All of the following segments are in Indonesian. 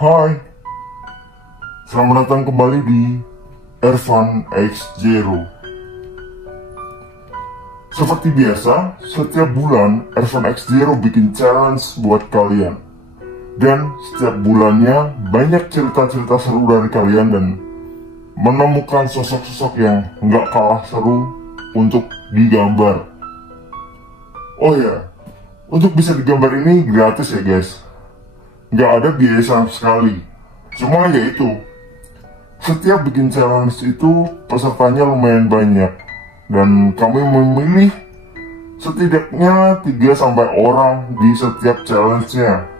Hai, selamat datang kembali di Ervan X Zero. Seperti biasa, setiap bulan Ervan X Zero bikin challenge buat kalian. Dan setiap bulannya banyak cerita-cerita seru dari kalian dan menemukan sosok-sosok yang nggak kalah seru untuk digambar. Oh ya, untuk bisa digambar ini gratis ya guys. Nggak ada biaya sama sekali. Cuma ya itu, setiap bikin challenge itu pesertanya lumayan banyak. Dan kami memilih setidaknya 3-4 orang di setiap challenge-nya.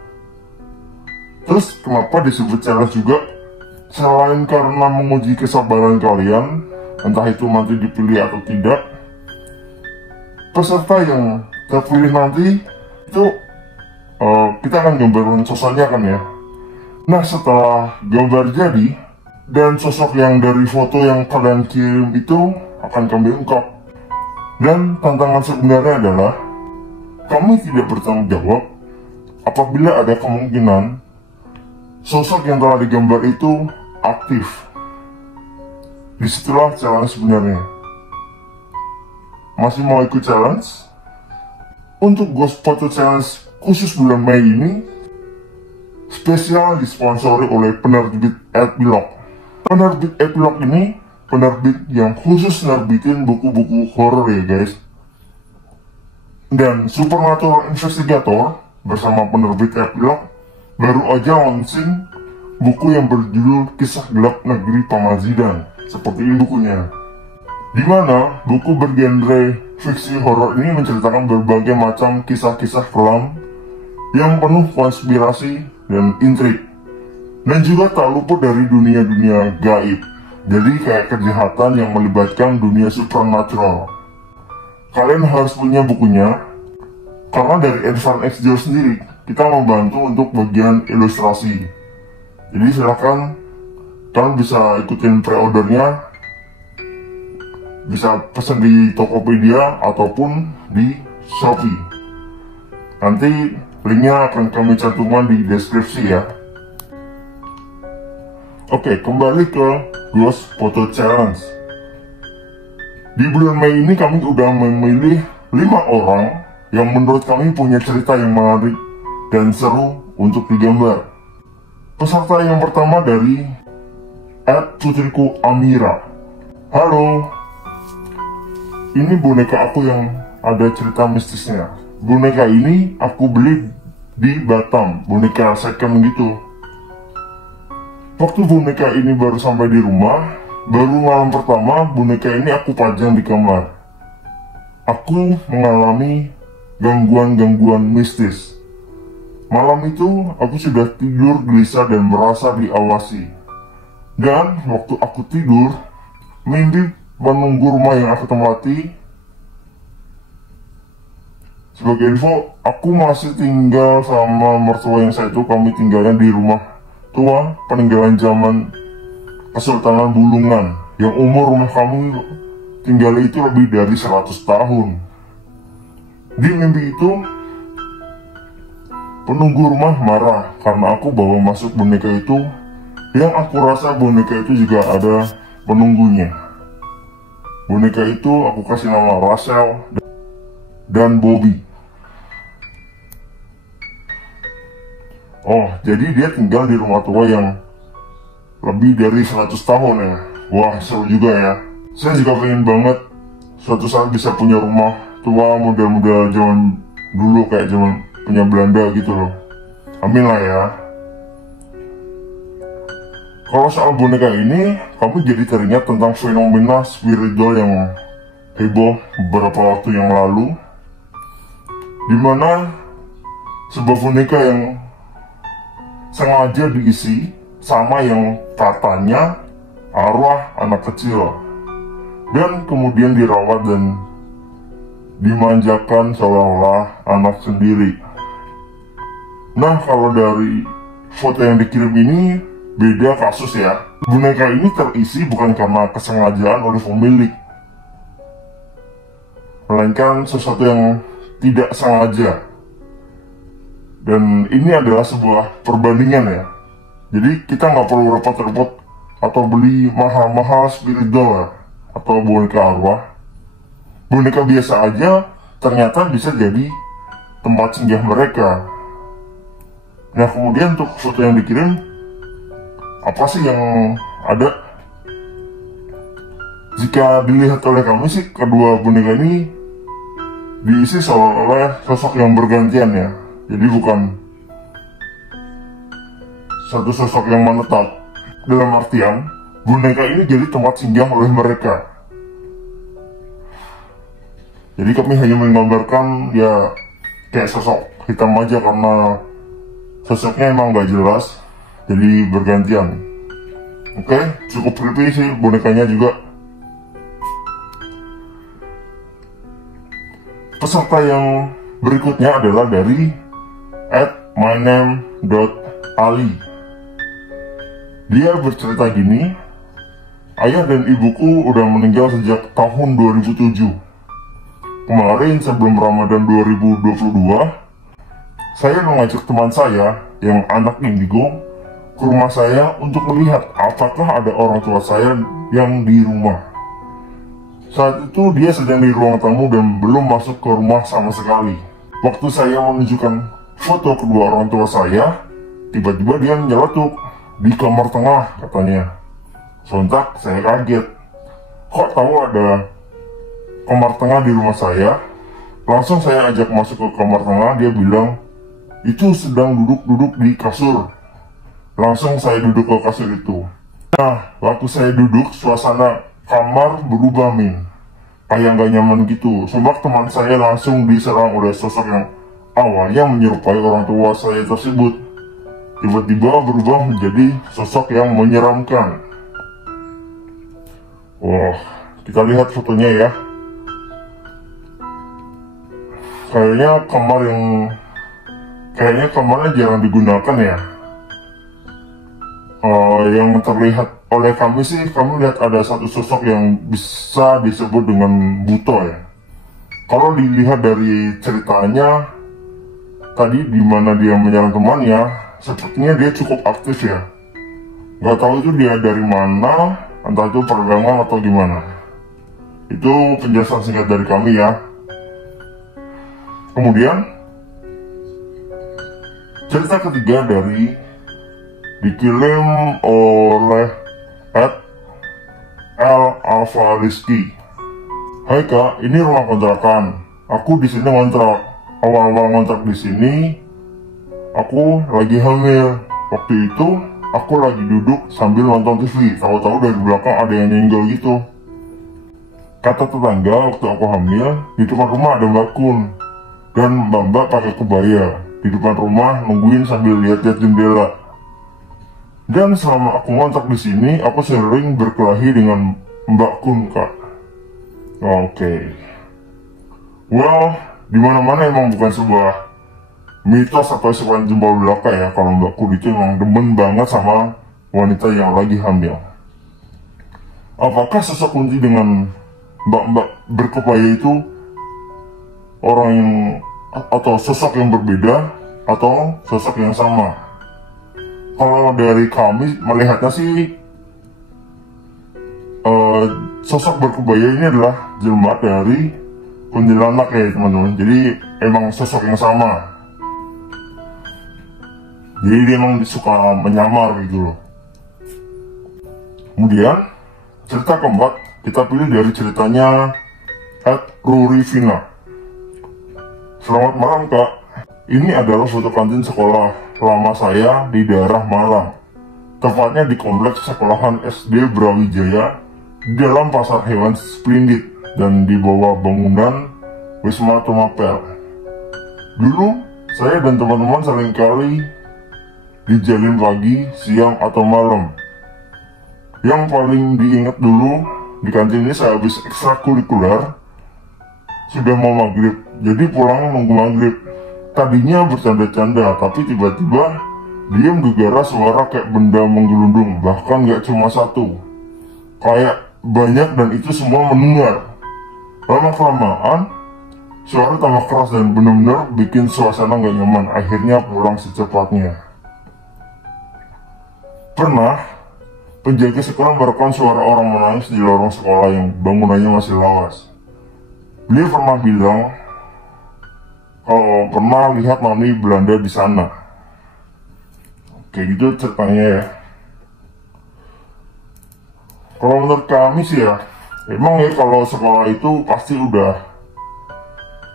Terus kenapa disebut challenge juga? Selain karena menguji kesabaran kalian, entah itu nanti dipilih atau tidak, peserta yang terpilih nanti itu kita akan gambarin sosoknya kan ya. Nah, setelah gambar jadi dan sosok yang dari foto yang kalian kirim itu akan kami ungkap. Dan tantangan sebenarnya adalah kami tidak bertanggung jawab apabila ada kemungkinan sosok yang telah digambar itu aktif. Disitulah challenge sebenarnya. Masih mau ikut challenge? Untuk Ghost Photo Challenge khusus bulan Mei ini spesial disponsori oleh penerbit Epilog. Penerbit Epilog ini penerbit yang khusus nerbitin buku-buku horor ya guys. Dan Supernatural Investigator bersama penerbit Epilog baru aja launching buku yang berjudul Kisah Gelap Negeri Pamazidan. Seperti ini bukunya, dimana buku bergenre fiksi horor ini menceritakan berbagai macam kisah-kisah kelam yang penuh konspirasi dan intrik, dan juga tak luput dari dunia-dunia gaib. Jadi kayak kejahatan yang melibatkan dunia supernatural. Kalian harus punya bukunya, karena dari Ervan X Zero sendiri kita membantu untuk bagian ilustrasi. Jadi silahkan kalian bisa ikutin pre-ordernya, bisa pesan di Tokopedia ataupun di Shopee. Nanti linknya akan kami cantumkan di deskripsi ya. Oke, kembali ke Ghost Photo Challenge. Di bulan Mei ini kami udah memilih 5 orang yang menurut kami punya cerita yang menarik dan seru untuk digambar. Peserta yang pertama dari @putriku Amira. Halo, ini boneka aku yang ada cerita mistisnya. Boneka ini aku beli di Batam, boneka second gitu. Waktu boneka ini baru sampai di rumah, baru malam pertama boneka ini aku pajang di kamar. Aku mengalami gangguan-gangguan mistis. Malam itu aku sudah tidur gelisah dan merasa diawasi. Dan waktu aku tidur, mimpi menunggu rumah yang aku tempati. Sebagai info, aku masih tinggal sama mertua yang saya itu. Kami tinggalnya di rumah tua peninggalan zaman Kesultanan Bulungan, yang umur rumah kami tinggal itu lebih dari 100 tahun. Di mimpi itu, penunggu rumah marah karena aku bawa masuk boneka itu, yang aku rasa boneka itu juga ada penunggunya. Boneka itu aku kasih nama Rachel dan Bobby. Oh, jadi dia tinggal di rumah tua yang lebih dari 100 tahun ya. Wah, seru juga ya. Saya juga pengen banget suatu saat bisa punya rumah tua model-model zaman dulu, kayak zaman punya Belanda gitu loh. Amin lah ya. Kalau soal boneka ini, kamu jadi teringat tentang fenomena spiritual yang heboh beberapa waktu yang lalu, dimana sebuah boneka yang sengaja diisi sama yang katanya arwah anak kecil, dan kemudian dirawat dan dimanjakan seolah-olah anak sendiri. Nah, kalau dari foto yang dikirim ini beda kasus ya. Boneka ini terisi bukan karena kesengajaan oleh pemilik, melainkan sesuatu yang tidak sengaja. Dan ini adalah sebuah perbandingan ya. Jadi kita nggak perlu repot-repot atau beli mahal-mahal spirit doll atau boneka arwah. Boneka biasa aja ternyata bisa jadi tempat singgah mereka. Nah, kemudian untuk foto yang dikirim, apa sih yang ada? Jika dilihat oleh kami sih, kedua boneka ini diisi oleh sosok yang bergantian ya. Jadi bukan satu sosok yang menetap. Dalam artian, boneka ini jadi tempat singgah oleh mereka. Jadi kami hanya menggambarkan ya kayak sosok hitam aja karena sosoknya emang gak jelas, jadi bergantian. Oke, cukup creepy sih bonekanya juga. Peserta yang berikutnya adalah dari @myname.ali. Dia bercerita gini, ayah dan ibuku udah meninggal sejak tahun 2007. Kemarin sebelum Ramadan 2022, saya mengajak teman saya yang anak indigo ke rumah saya untuk melihat apakah ada orang tua saya yang di rumah. Saat itu dia sedang di ruang tamu dan belum masuk ke rumah sama sekali. Waktu saya menunjukkan foto kedua orang tua saya, tiba-tiba dia nyeletuk di kamar tengah katanya. Sontak saya kaget, kok tahu ada kamar tengah di rumah saya? Langsung saya ajak masuk ke kamar tengah, dia bilang itu sedang duduk-duduk di kasur. Langsung saya duduk ke kasur itu. Nah, waktu saya duduk, suasana kamar berubah kayak gak nyaman gitu. Sebab teman saya langsung diserang oleh sosok yang awalnya menyerupai orang tua saya tersebut. Tiba-tiba berubah menjadi sosok yang menyeramkan. Wah, kita lihat fotonya ya. Kayaknya kamarnya jarang digunakan ya. Yang terlihat oleh kami sih, kami lihat ada satu sosok yang bisa disebut dengan buto ya. Kalau dilihat dari ceritanya tadi di mana dia menyerang temannya, sepertinya dia cukup aktif ya. Gak tahu itu dia dari mana, entah itu peregangan atau gimana. Itu penjelasan singkat dari kami ya. Kemudian cerita ketiga dikirim oleh @l_alfa_rizky. Hai kak, ini rumah kontrakan. Aku di sini ngontrak. Awal-awal ngontrak di sini, aku lagi hamil. Waktu itu aku lagi duduk sambil nonton TV. Tahu-tahu dari belakang ada yang nyenggol gitu. Kata tetangga waktu aku hamil, di depan rumah ada Mbak Kun dan mbak pakai kebaya di depan rumah nungguin sambil lihat-lihat jendela. Dan selama aku ngontrak di sini, aku sering berkelahi dengan Mbak Kun kak. Oke. Well, dimana-mana emang bukan sebuah mitos atau sebuah jempol belaka ya kalau Mbak Kun itu emang demen banget sama wanita yang lagi hamil. Apakah sosok kunci dengan mbak-mbak berkebaya itu orang yang atau sosok yang berbeda atau sosok yang sama? Kalau dari kami melihatnya sih sosok berkebaya ini adalah jelma dari kuntilanak ya teman-teman. Jadi emang sosok yang sama. Jadi dia emang suka menyamar gitu loh. Kemudian cerita keempat kita pilih dari ceritanya @rurivina. Selamat malam kak, ini adalah foto kantin sekolah lama saya di daerah Malang. Tepatnya di kompleks sekolahan SD Brawijaya di dalam pasar hewan Splendid dan di bawah bangunan Wisma Tumapel. Dulu saya dan teman-teman seringkali dijalin pagi, siang, atau malam. Yang paling diingat dulu di kantin ini sehabis ekstrakurikuler sudah mau maghrib, jadi pulang nunggu maghrib. Tadinya bercanda-canda, tapi tiba-tiba dia mendengar suara kayak benda menggelundung, bahkan gak cuma satu, kayak banyak dan itu semua mendengar. Lama-kelamaan suara tambah keras dan benar-benar bikin suasana gak nyaman. Akhirnya pulang secepatnya. Pernah penjaga sekolah merekam suara orang menangis di lorong sekolah yang bangunannya masih lawas. Beliau pernah bilang kalau pernah lihat Mami Belanda di sana. Kayak gitu ceritanya ya. Kalau menurut kami sih ya, emang ya kalau sekolah itu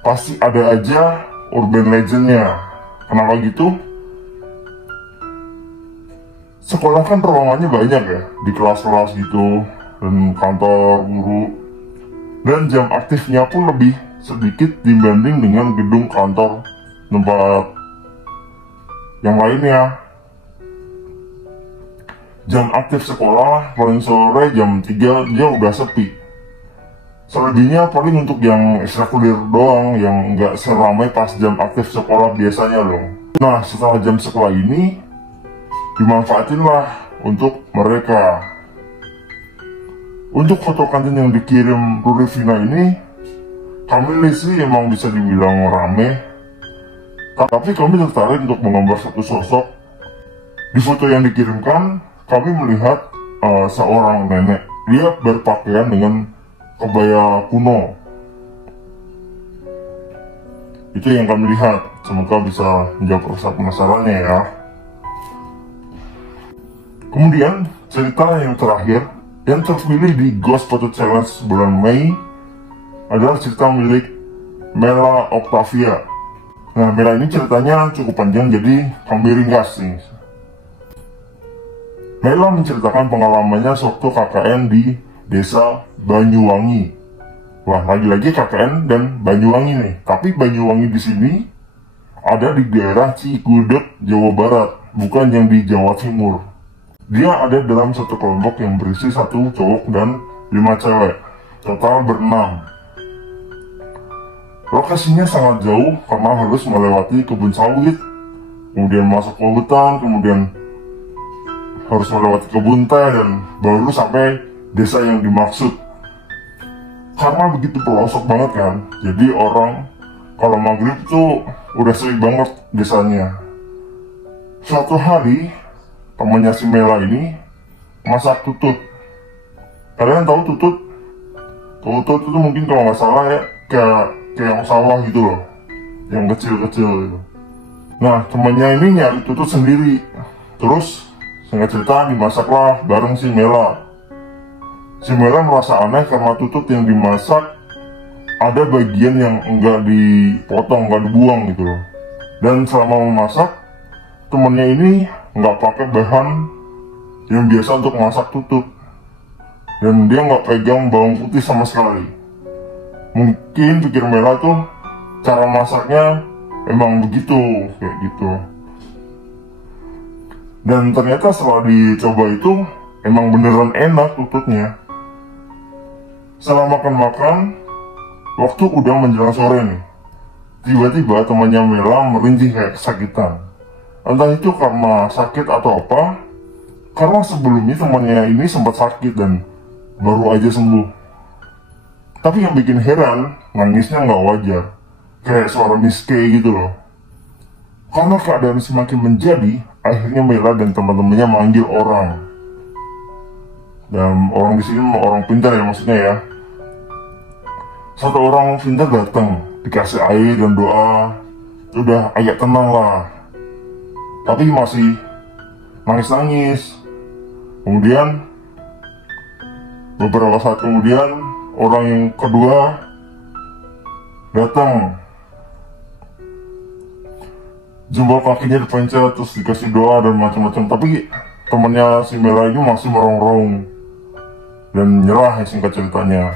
pasti ada aja urban legendnya. Kenapa gitu? Sekolah kan ruangannya banyak ya, di kelas-kelas gitu, dan kantor guru, dan jam aktifnya pun lebih sedikit dibanding dengan gedung kantor tempat yang lainnya. Jam aktif sekolah paling sore jam 3 dia udah sepi. Selebihnya paling untuk yang ekstrakurikuler doang, yang nggak seramai pas jam aktif sekolah biasanya loh. Nah, setelah jam sekolah ini dimanfaatinlah untuk mereka. Untuk foto kantin yang dikirim Rurifina ini, kami sih emang bisa dibilang rame, tapi kami tertarik untuk menggambar satu sosok. Di foto yang dikirimkan, kami melihat seorang nenek. Dia berpakaian dengan kebaya kuno. Itu yang kami lihat. Semoga bisa menjawab rasa penasarannya ya. Kemudian cerita yang terakhir yang terpilih di Ghost Photo Challenge bulan Mei adalah cerita milik Mela Octavia. Nah, Mela ini ceritanya cukup panjang, jadi kami ringkas nih. Mela menceritakan pengalamannya sewaktu KKN di desa Banyuwangi. Wah, lagi-lagi KKN dan Banyuwangi nih. Tapi Banyuwangi di sini ada di daerah Cikudep, Jawa Barat, bukan yang di Jawa Timur. Dia ada dalam satu kelompok yang berisi 1 cowok dan 5 cewek, total ber-6. Lokasinya sangat jauh karena harus melewati kebun sawit, kemudian masuk ke hutan, kemudian harus melewati kebun teh, dan baru sampai desa yang dimaksud. Karena begitu pelosok banget kan, jadi orang kalau maghrib tuh udah sepi banget desanya. Suatu hari temannya si Mela ini masak tutut. Kalian tahu tutut? Tutut itu mungkin kalau nggak salah ya kayak yang sawah gitu loh, yang kecil-kecil gitu. Nah, temannya ini nyari tutut sendiri. Terus singkat cerita dimasaklah bareng si Mela. Si Mela merasa aneh karena tutut yang dimasak ada bagian yang enggak dipotong, enggak dibuang gitu loh. Dan selama memasak, temannya ini nggak pakai bahan yang biasa untuk masak tutut, dan dia nggak pegang bawang putih sama sekali. Mungkin pikir Mela tuh cara masaknya emang begitu, kayak gitu. Dan ternyata setelah dicoba itu emang beneran enak tututnya. Setelah makan-makan, waktu udah menjelang sore nih, tiba-tiba temannya Mela merintih kayak kesakitan. Entah itu karena sakit atau apa, karena sebelumnya temannya ini sempat sakit dan baru aja sembuh. Tapi yang bikin heran, nangisnya nggak wajar, kayak suara miske gitu loh. Karena keadaan semakin menjadi, akhirnya Mela dan teman-temannya manggil orang. Dan orang di sini orang pintar ya maksudnya ya. Satu orang pintar datang, dikasih air dan doa, udah agak tenang lah. Tapi masih nangis-nangis. Kemudian beberapa saat kemudian orang yang kedua datang, jempol kakinya dipencet, terus dikasih doa dan macam-macam. Tapi temannya si Mela ini masih merongrong dan nyerah ya, singkat ceritanya.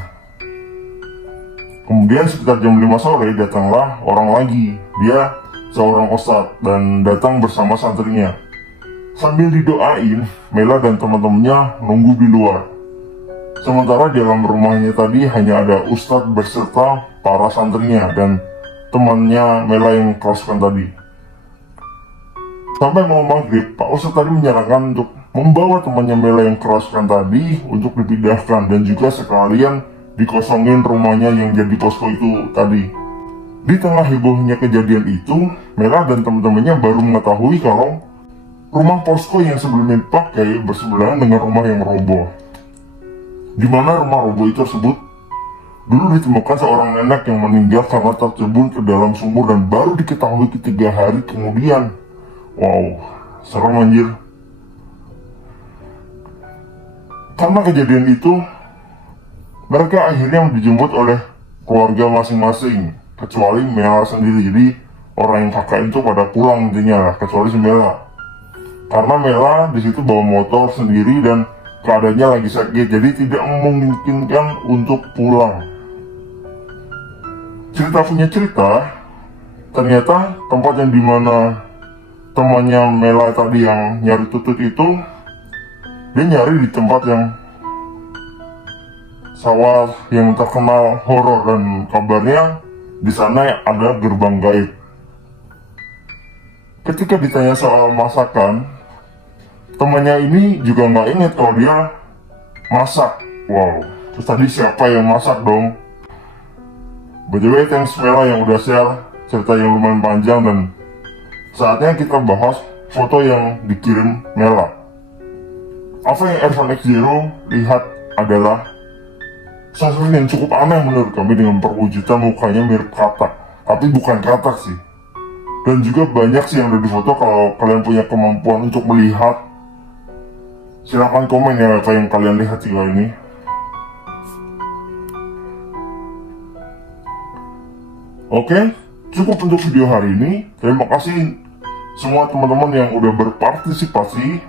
Kemudian sekitar jam 5 sore datanglah orang lagi. Dia seorang ustadz dan datang bersama santrinya. Sambil didoain, Mela dan teman-temannya nunggu di luar. Sementara di dalam rumahnya tadi hanya ada ustadz beserta para santrinya dan temannya Mela yang kerasukan tadi. Sampai mau maghrib, Pak Ustadz tadi menyarankan untuk membawa temannya Mela yang kerasukan tadi untuk dipindahkan dan juga sekalian dikosongin rumahnya yang jadi posko itu tadi. Di tengah hebohnya kejadian itu, Mela dan teman-temannya baru mengetahui kalau rumah posko yang sebelumnya dipakai bersebelahan dengan rumah yang roboh. Di mana rumah roboh itu tersebut dulu ditemukan seorang nenek yang meninggal karena tercebur ke dalam sumur dan baru diketahui 3 hari kemudian. Wow, serem anjir. Karena kejadian itu, mereka akhirnya dijemput oleh keluarga masing-masing, kecuali Mela sendiri. Jadi orang yang kakak itu pada pulang intinya lah, kecuali si Mela. Karena Mela di situ bawa motor sendiri dan keadaannya lagi sakit, jadi tidak memungkinkan untuk pulang. Cerita punya cerita, ternyata tempat yang dimana temannya Mela tadi yang nyari tutut itu, dia nyari di tempat yang sawah yang terkenal horor dan kabarnya di sana ada gerbang gaib. Ketika ditanya soal masakan, temannya ini juga nggak ingat kalau dia masak. Wow, terus tadi siapa yang masak dong? By the way, thanks Mela yang udah share cerita yang lumayan panjang, dan saatnya kita bahas foto yang dikirim Mela. Apa yang Ervan X Zero lihat adalah sosok yang cukup aneh menurut kami dengan perwujudan mukanya mirip katak, tapi bukan katak sih. Dan juga banyak sih yang ada di foto. Kalau kalian punya kemampuan untuk melihat, silahkan komen ya apa yang kalian lihat sih kali ini. Oke, cukup untuk video hari ini. Terima kasih semua teman-teman yang udah berpartisipasi.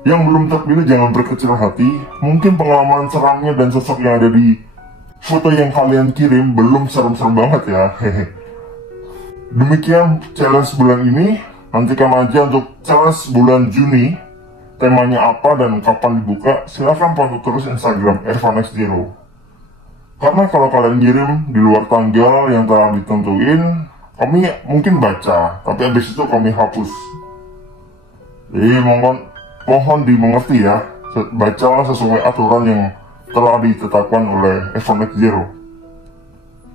Yang belum terpilih jangan berkecil hati. Mungkin pengalaman seramnya dan sosok yang ada di foto yang kalian kirim belum serem-serem banget ya. Demikian challenge bulan ini. Nantikan aja untuk challenge bulan Juni, temanya apa dan kapan dibuka. Silahkan pantau terus Instagram Ervan X Zero. Karena kalau kalian kirim di luar tanggal yang telah ditentuin, kami mungkin baca, tapi habis itu kami hapus. Jadi mohon dimengerti ya, bacalah sesuai aturan yang telah ditetapkan oleh Ervan X Zero.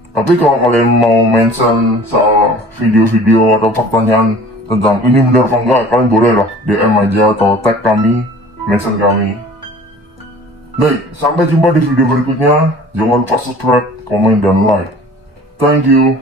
Tapi kalau kalian mau mention soal video-video atau pertanyaan tentang ini benar apa enggak, kalian boleh lah DM aja atau tag kami, mention kami. Baik, sampai jumpa di video berikutnya. Jangan lupa subscribe, komen, dan like. Thank you.